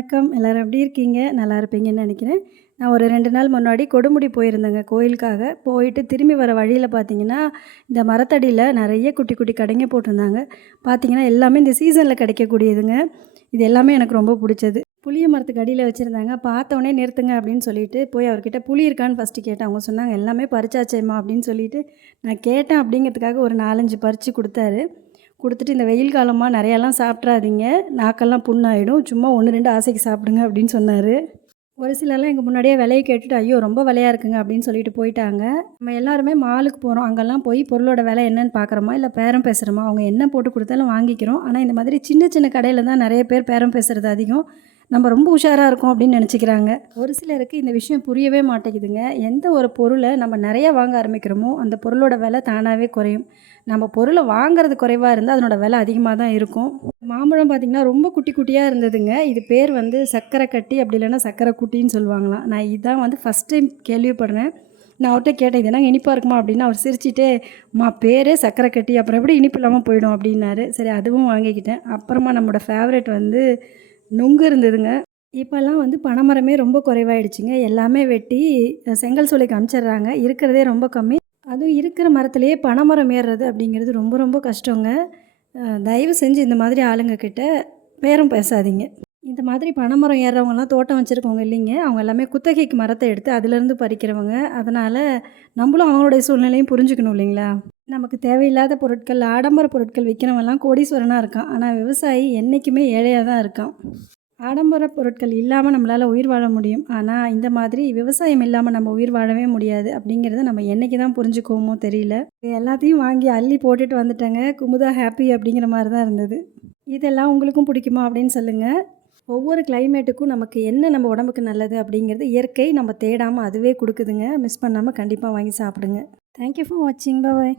வணக்கம். எல்லாரும் எப்படி இருக்கீங்க? நல்லா இருப்பீங்கன்னு நெனைக்கிறேன். நான் ஒரு 2 நாள் முன்னாடி கொடுமுடி போயிருந்தேங்க கோயிலுக்காக. போயிட்டு திரும்பி வர வழியில பார்த்தீங்கன்னா, இந்த மரத்தடியில நெறைய குட்டி குட்டி கடைங்க போட்டிருந்தாங்க. பார்த்தீங்கன்னா, எல்லாமே இந்த சீசனில் கிடைக்கக்கூடியதுங்க. இது எல்லாமே எனக்கு ரொம்ப புடிச்சது. புளிய மரத்துக்கு அடியில வச்சுருந்தாங்க. பார்த்தோனே நிறுத்துங்க அப்படின்னு சொல்லிட்டு, போய் அவர்கிட்ட புளி இருக்கான்னு ஃபஸ்ட்டு கேட்டேன். அவங்க சொன்னாங்க, "எல்லாமே பறிச்சாச்சேம்மா" அப்படின்னு சொல்லிட்டு, நான் கேட்டேன் அப்படிங்கிறதுக்காக ஒரு 4, 5 பறித்து குடுத்தாரு. குடுத்துட்டு, "இந்த வெயில் காலமா நெறையாலாம் சாப்பிட்றாதீங்க. நாக்கெல்லாம் புண்ணாயிடும். சும்மா 1, 2 ஆசைக்கு சாப்பிடுங்க" அப்படின்னு சொன்னாரு. ஒரு சிலர்லாம் எங்க முன்னாடியே விலைய கேட்டுட்டு, "ஐயோ! ரொம்ப விலையா இருக்குங்க" அப்படின்னு சொல்லிட்டு போயிட்டாங்க. நம்ம எல்லாருமே மாலுக்கு போறோம். அங்கெல்லாம் போய் பொருளோட விலை என்னன்னு பார்க்குறோமா, இல்ல பேரம் பேசுறோமா? அவங்க என்ன போட்டு குடுத்தாலும் வாங்கிக்கிறோம். ஆனா, இந்த மாதிரி சின்ன சின்ன கடையில தான் நெறைய பேர் பேரம் பேசுறது அதிகம். நம்ம ரொம்ப உஷாரா இருக்கோம் அப்படின்னு நெனச்சுக்கிறாங்க. ஒரு சிலருக்கு இந்த விஷயம் புரியவே மாட்டேங்குதுங்க. எந்த ஒரு பொருள நம்ம நெறைய வாங்க ஆரம்பிக்கிறோமோ, அந்த பொருளோட விலை தானாவே குறையும். நம்ம பொருள வாங்குறது குறைவா இருந்தா, அதனோட விலை அதிகமா தான் இருக்கும். மாம்பழம் பார்த்திங்கன்னா, ரொம்ப குட்டி குட்டியா இருந்ததுங்க. இது பேர் வந்து சர்க்கரை கட்டி அப்படி இல்லைன்னா சர்க்கரை குட்டின்னு சொல்லுவாங்களாம். நான் இதான் வந்து ஃபஸ்ட் டைம் கேள்விப்படுறேன். நான் அவர்ட்ட கேட்டேன், "இது என்னங்க இனிப்பா இருக்குமா?" அப்படின்னு. அவர் சிரிச்சுட்டே, "அம்மா பேரே சர்க்கரை கட்டி, அப்புறம் எப்படி இனிப்பு இல்லாம போயிடும்?" அப்படின்னாரு. சரி அதுவும் வாங்கிக்கிட்டேன். அப்புறமா நம்மளோட ஃபேவரெட் வந்து நுங்கு இருந்ததுங்க. இப்போல்லாம் வந்து பனைமரமே ரொம்ப குறைவாயிடுச்சுங்க. எல்லாமே வெட்டி செங்கல் சூளைக்கு அனுப்பிச்சிடுறாங்க. இருக்கிறதே ரொம்ப கம்மி. அதுவும் இருக்கிற மரத்திலேயே பனைமரம் ஏறுறது அப்படிங்கிறது ரொம்ப ரொம்ப கஷ்டங்க. தயவு செஞ்சு இந்த மாதிரி ஆளுங்க கிட்ட பேரம் பேசாதீங்க. இந்த மாதிரி பனைமரம் ஏறுறவங்கலாம் தோட்டம் வச்சுருக்கவங்க இல்லைங்க. அவங்க எல்லாமே குத்தகைக்கு மரத்த எடுத்து அதிலேருந்து பறிக்கிறவங்க. அதனால் நம்மளும் அவங்களுடைய சூழ்நிலையும் புரிஞ்சுக்கணும் இல்லைங்களா? நமக்கு தேவையில்லாத பொருட்கள், ஆடம்பர பொருட்கள் விற்கிறவன்லாம் கோடீஸ்வரனா இருக்கான். ஆனா விவசாயி என்றைக்குமே ஏழையா தான் இருக்கான். ஆடம்பர பொருட்கள் இல்லாமல் நம்மளால் உயிர் வாழ முடியும். ஆனால் இந்த மாதிரி விவசாயம் இல்லாமல் நம்ம உயிர் வாழவே முடியாது அப்படிங்கிறத நம்ம என்றைக்கு தான் புரிஞ்சுக்குவோமோ தெரியல. இது எல்லாத்தையும் வாங்கி அள்ளி போட்டுட்டு வந்துட்டேங்க. குமுதா ஹாப்பி அப்படிங்கிற மாதிரி தான் இருந்தது. இதெல்லாம் உங்களுக்கும் பிடிக்குமா அப்படின்னு சொல்லுங்கள். ஒவ்வொரு கிளைமேட்டுக்கும் நமக்கு என்ன நம்ம உடம்புக்கு நல்லது அப்படிங்கிறது இயற்கை நம்ம தேடாமல் அதுவே கொடுக்குதுங்க. மிஸ் பண்ணாமல் கண்டிப்பாக வாங்கி சாப்பிடுங்க. தேங்க்யூ ஃபார் வாட்சிங். பாய்.